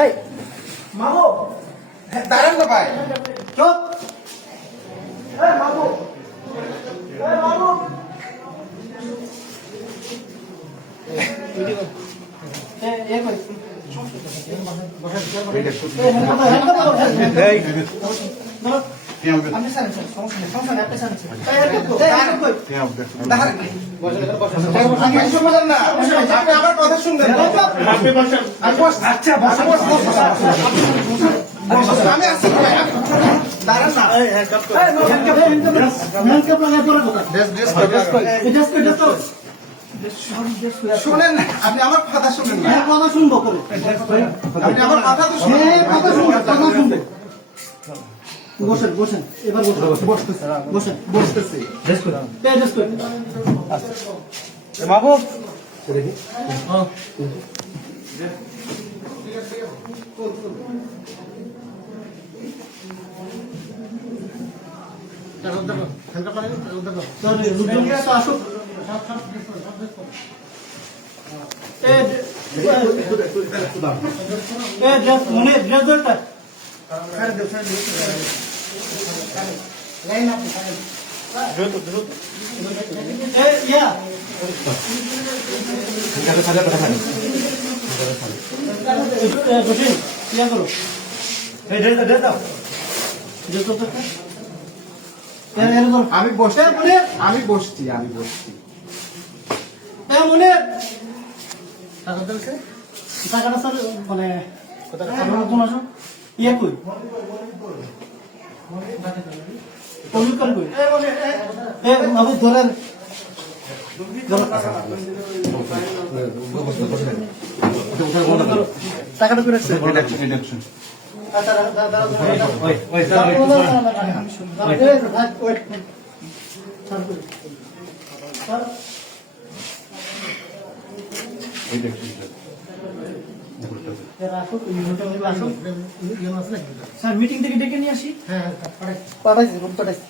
এই মামু দাঁড়ান তো ভাই। চুপ এই মামু এই মামু এই কই আপনি স্যার সমস্যা নেই আপনি স্যার আপনি আমার কথা শুনবেন। আচ্ছা আমি আসছি ভাই, দাঁড়ান না। শুনেন না, আপনি আমার কথা শুনেন না। কথা শুনবো করে আপনি আমার কথা তো শুনেন। কথা শুনবে বসেন বসেন এবার বসেন বসতেছি। মাহবুব আসুক মনে ড্রেস আমি বসে আমি বসছি মনে টাকাটা স্যার মানে ইয়ে কই পবিত্র কই আমি ধরেন টাকাটা করে রাখছে স্যার মিটিং থেকে ডেকে নিয়ে আসি। হ্যাঁ পাঠাইছি রুম পাঠাইছি।